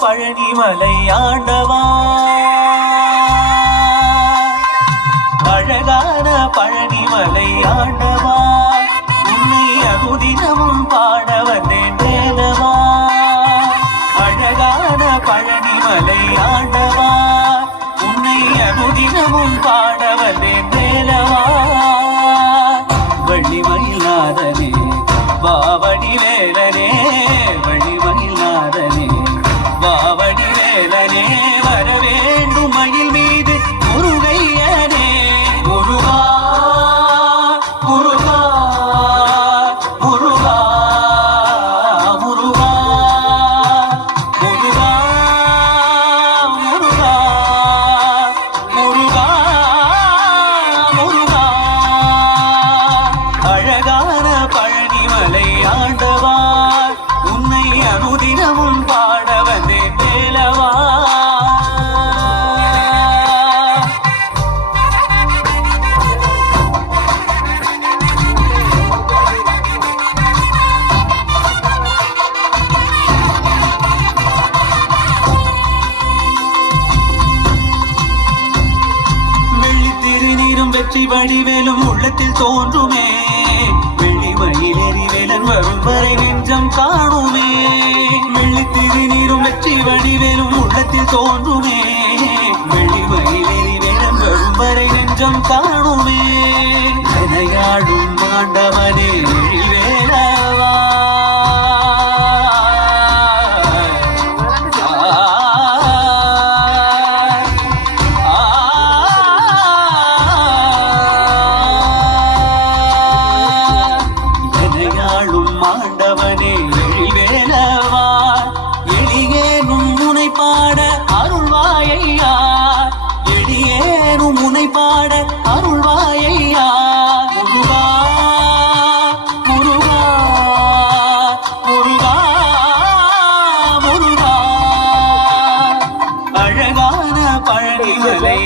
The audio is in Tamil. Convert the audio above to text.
பழனிமலை ஆண்டவா, அழகான பழனிமலை ஆண்டவா, உன்னை அனுதினமும் பாட வந்தேன் வேலவா. அழகான பழனிமலை ஆண்டவா, உன்னை அனுதினமும் பாட வந்தேன் வேலவா. வள்ளிமயிலாதனே பாவடி வேலனே, வள்ளிமயிலாதனே பாவடி வேலனே, வர வேண்டும் மயில் மீது முருகையனே. முருகா முருகா முருகா முருகா முருகா முருகா முருகா முருகா. அழகான பழனிமலை ஆண்டவா, உன்னை அனுதினமும் பாட வந்தேன் வேலவா. வெள்ளி திருநீரும் வெற்றி வடிவேலும் உள்ளத்தில் தோன்றுமே, வெள்ளிமயிலேறி வேலன் வரும் வரை நெஞ்சம் காணுமே. வெள்ளி திருநீரும் வெற்றி வடிவேலும் உள்ளத்தில் தோன்றுமே, வெள்ளிமயிலேறி வேலன் வரும் வரை நெஞ்சம் காணுமே. எனையாடும் ஆண்டவனே வேலவா, ஆண்டவனே வேலவா. எளியேனும் முனை பாட அருள்வாயையா, எளியேனும் முனை பாட அருள்வாயையா. முருகா முருகா முருகா முருகா. அழகான பழனிமலை